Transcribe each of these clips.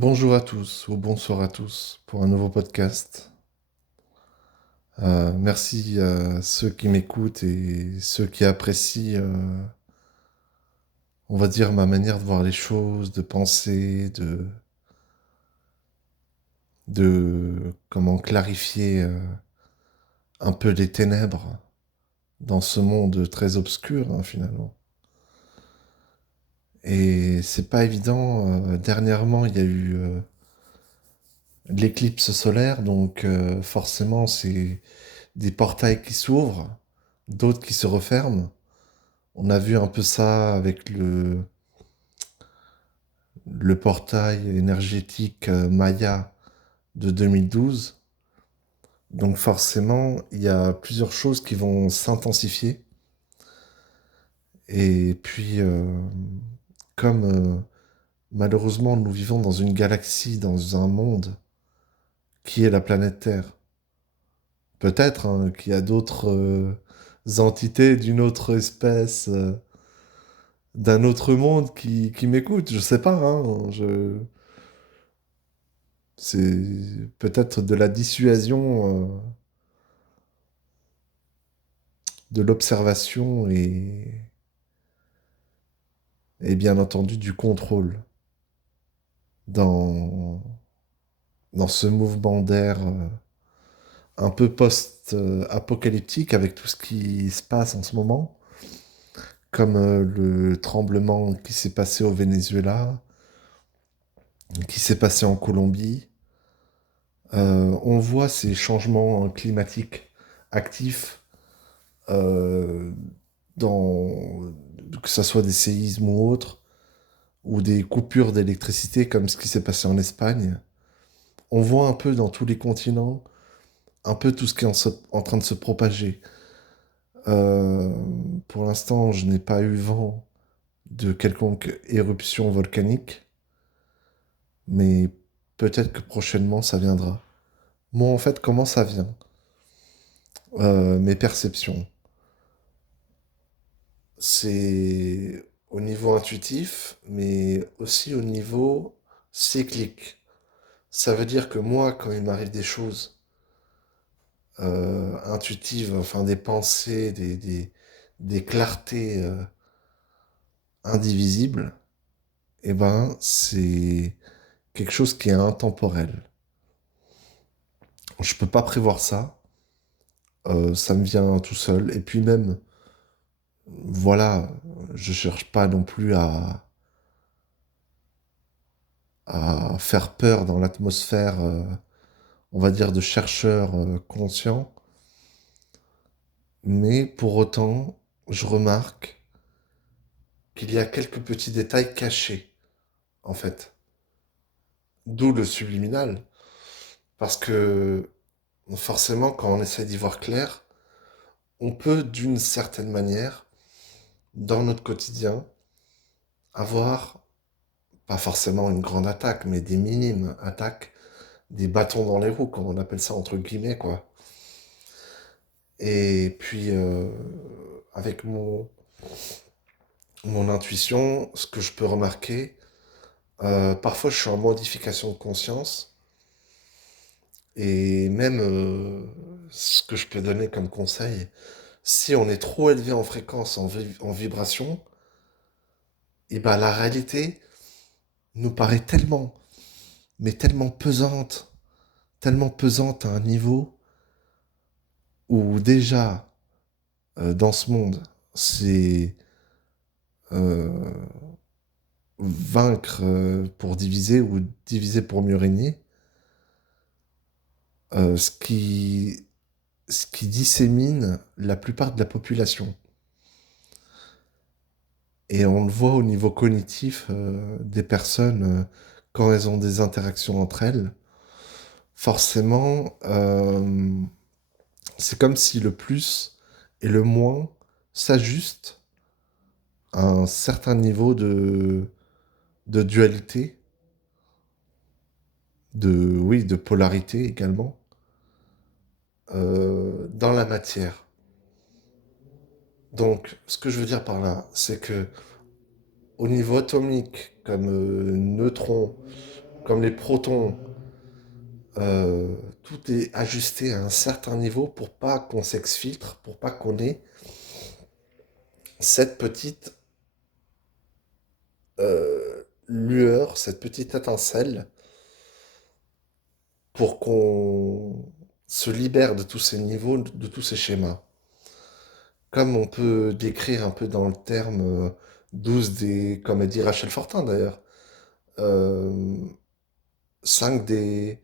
Bonjour à tous ou bonsoir à tous pour un nouveau podcast. Merci à ceux qui m'écoutent et ceux qui apprécient, on va dire, ma manière de voir les choses, de penser, de comment clarifier un peu les ténèbres dans ce monde très obscur, hein, finalement. Et c'est pas évident. Dernièrement, il y a eu l'éclipse solaire, donc forcément, c'est des portails qui s'ouvrent, d'autres qui se referment. On a vu un peu ça avec le portail énergétique Maya de 2012. Donc forcément, il y a plusieurs choses qui vont s'intensifier. Et puis, comme malheureusement nous vivons dans une galaxie, dans un monde qui est la planète Terre, peut-être hein, qu'il y a d'autres entités d'une autre espèce, d'un autre monde qui m'écoutent, je sais pas, hein, c'est peut-être de la dissuasion, de l'observation et bien entendu du contrôle dans, dans ce mouvement d'air un peu post-apocalyptique avec tout ce qui se passe en ce moment, comme le tremblement qui s'est passé au Venezuela, qui s'est passé en Colombie. On voit ces changements climatiques actifs euh, dans que ce soit des séismes ou autres, ou des coupures d'électricité comme ce qui s'est passé en Espagne. On voit un peu dans tous les continents, un peu tout ce qui est en train de se propager. Euh, pour l'instant, je n'ai pas eu vent de quelconque éruption volcanique, mais peut-être que prochainement ça viendra. Moi, en fait, comment ça vient? Mes perceptions. C'est au niveau intuitif, mais aussi au niveau cyclique. Ça veut dire que moi, quand il m'arrive des choses intuitives, enfin des pensées, des clartés indivisibles, eh ben c'est quelque chose qui est intemporel. Je peux pas prévoir ça, ça me vient tout seul. Et puis même, voilà, je cherche pas non plus à faire peur dans l'atmosphère, on va dire, de chercheurs conscients. Mais pour autant, je remarque qu'il y a quelques petits détails cachés, en fait. D'où le subliminal. Parce que forcément, quand on essaie d'y voir clair, on peut, d'une certaine manière, dans notre quotidien, avoir, pas forcément une grande attaque, mais des minimes attaques, des bâtons dans les roues, comme on appelle ça entre guillemets, quoi. Et puis, avec mon intuition, ce que je peux remarquer, parfois je suis en modification de conscience, et même ce que je peux donner comme conseil, si on est trop élevé en fréquence, en vibration, et ben la réalité nous paraît tellement, mais tellement pesante à un niveau où déjà, dans ce monde, c'est euh, vaincre pour diviser ou diviser pour mieux régner, euh, ce qui, ce qui dissémine la plupart de la population. Et on le voit au niveau cognitif des personnes quand elles ont des interactions entre elles. Forcément, c'est comme si le plus et le moins s'ajustent à un certain niveau de dualité, oui, de polarité également, dans la matière. Donc, ce que je veux dire par là, c'est que au niveau atomique, comme neutrons, comme les protons, tout est ajusté à un certain niveau pour pas qu'on s'exfiltre, pour pas qu'on ait cette petite lueur, cette petite étincelle pour qu'on se libère de tous ces niveaux, de tous ces schémas. Comme on peut décrire un peu dans le terme 12 des, comme a dit Rachel Fortin d'ailleurs, euh, 5 des,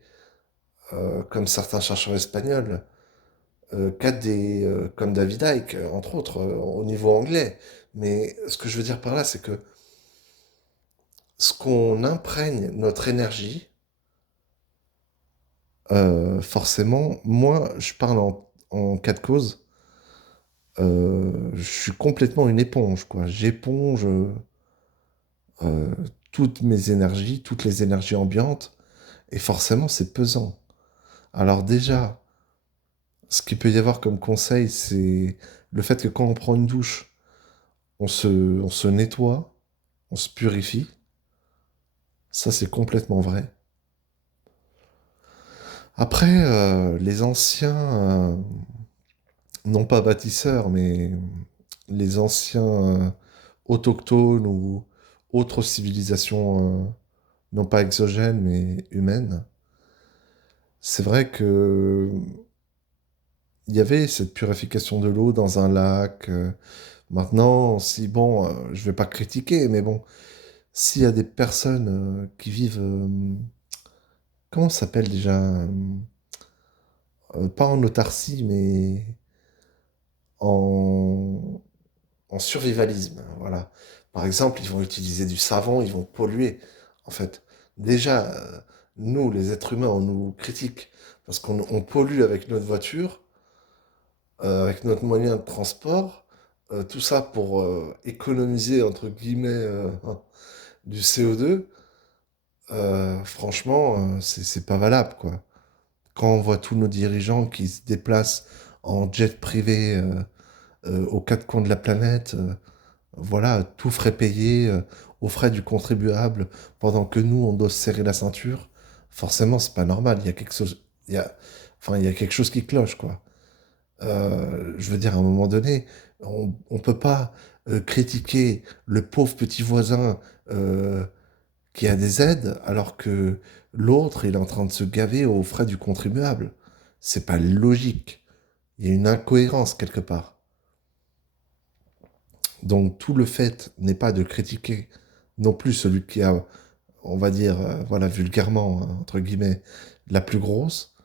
comme certains chercheurs espagnols, 4 des, comme David Icke, entre autres, au niveau anglais. Mais ce que je veux dire par là, c'est que ce qu'on imprègne notre énergie, forcément, moi, je parle en cas de cause, je suis complètement une éponge, quoi. J'éponge euh, toutes mes énergies, toutes les énergies ambiantes, et forcément, c'est pesant. Alors déjà, ce qu'il peut y avoir comme conseil, c'est le fait que quand on prend une douche, on se nettoie, on se purifie. Ça, c'est complètement vrai. Après, les anciens, non pas bâtisseurs, mais les anciens autochtones ou autres civilisations, non pas exogènes, mais humaines, c'est vrai que il y avait cette purification de l'eau dans un lac. Maintenant, si bon, je vais pas critiquer, mais bon, s'il y a des personnes qui vivent, comment ça s'appelle déjà, pas en autarcie, mais en, en survivalisme, voilà. Par exemple, ils vont utiliser du savon, ils vont polluer. En fait, déjà, nous, les êtres humains, on nous critique parce qu'on pollue avec notre voiture, avec notre moyen de transport, tout ça pour économiser, entre guillemets, du CO2. Franchement, c'est pas valable, quoi. Quand on voit tous nos dirigeants qui se déplacent en jet privé aux quatre coins de la planète, voilà, tout frais payé aux frais du contribuable, pendant que nous, on doit se serrer la ceinture, forcément, c'est pas normal. Il y a quelque chose, enfin, il y a quelque chose qui cloche, quoi. Je veux dire, à un moment donné, on peut pas critiquer le pauvre petit voisin qui a des aides, alors que l'autre, il est en train de se gaver aux frais du contribuable. C'est pas logique. Il y a une incohérence quelque part. Donc tout le fait n'est pas de critiquer non plus celui qui a, on va dire, voilà, vulgairement, hein, entre guillemets, la plus grosse.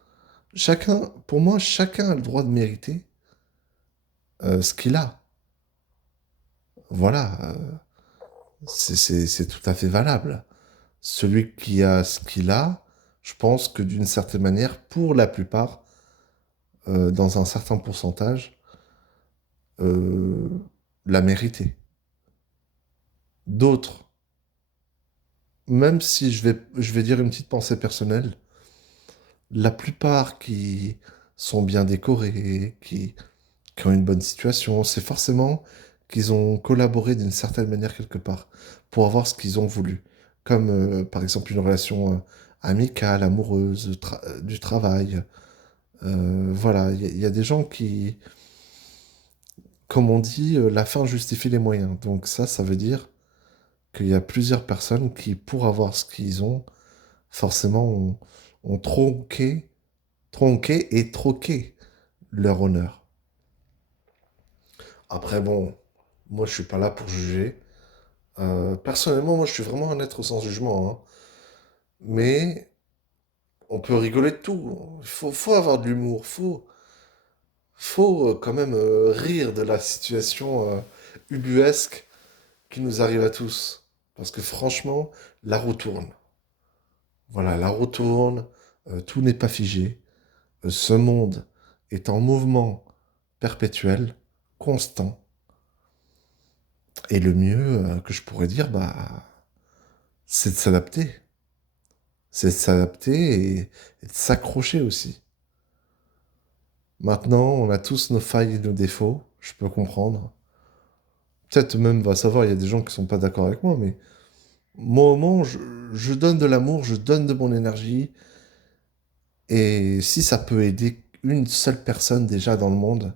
Chacun, pour moi, chacun a le droit de mériter ce qu'il a. Voilà, c'est tout à fait valable. Celui qui a ce qu'il a, je pense que d'une certaine manière, pour la plupart, dans un certain pourcentage, euh, l'a mérité. D'autres, même si je vais dire une petite pensée personnelle, la plupart qui sont bien décorés, qui ont une bonne situation, c'est forcément qu'ils ont collaboré d'une certaine manière quelque part pour avoir ce qu'ils ont voulu. Comme par exemple une relation amicale, amoureuse, du travail. Voilà, il y a des gens qui, comme on dit, la fin justifie les moyens. Donc ça veut dire qu'il y a plusieurs personnes qui, pour avoir ce qu'ils ont, forcément ont tronqué et troqué leur honneur. Après, bon, moi je suis pas là pour juger. Personnellement, moi je suis vraiment un être sans jugement, hein. Mais on peut rigoler de tout. Faut avoir de l'humour. Faut quand même rire de la situation ubuesque qui nous arrive à tous. Parce que franchement, la roue tourne. Voilà, la roue tourne, tout n'est pas figé. Ce monde est en mouvement perpétuel, constant. Et le mieux que je pourrais dire, bah, c'est de s'adapter. C'est de s'adapter et de s'accrocher aussi. Maintenant, on a tous nos failles et nos défauts, je peux comprendre. Peut-être même, va savoir, il y a des gens qui sont pas d'accord avec moi, mais moi, au moment, je donne de l'amour, je donne de mon énergie, et si ça peut aider une seule personne déjà dans le monde,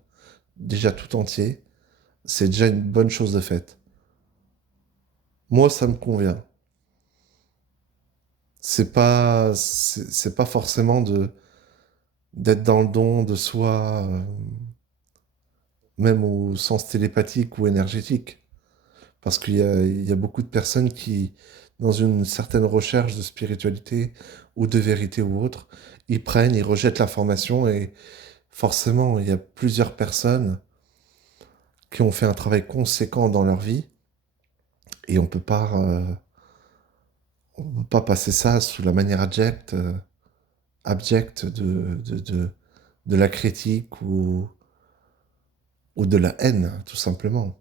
déjà tout entier, c'est déjà une bonne chose de faite. Moi, ça me convient. C'est pas forcément d'être dans le don de soi, même au sens télépathique ou énergétique. Parce il y a beaucoup de personnes qui, dans une certaine recherche de spiritualité ou de vérité ou autre, ils rejettent l'information et forcément, il y a plusieurs personnes qui ont fait un travail conséquent dans leur vie et on peut pas passer ça sous la manière abjecte de la critique ou de la haine, tout simplement.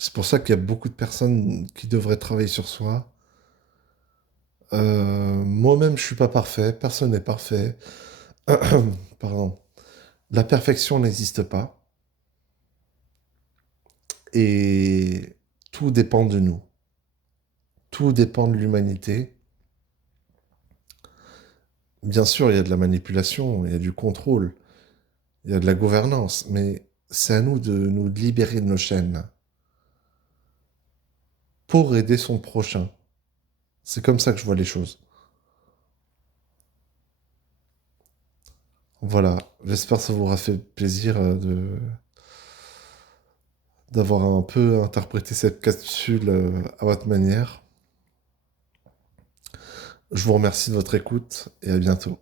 C'est pour ça qu'il y a beaucoup de personnes qui devraient travailler sur soi. Moi-même, je suis pas parfait, personne n'est parfait. Pardon. La perfection n'existe pas et tout dépend de nous. Tout dépend de l'humanité. Bien sûr, il y a de la manipulation, il y a du contrôle, il y a de la gouvernance, mais c'est à nous de nous libérer de nos chaînes pour aider son prochain. C'est comme ça que je vois les choses. Voilà, j'espère que ça vous aura fait plaisir d'avoir un peu interprété cette capsule à votre manière. Je vous remercie de votre écoute et à bientôt.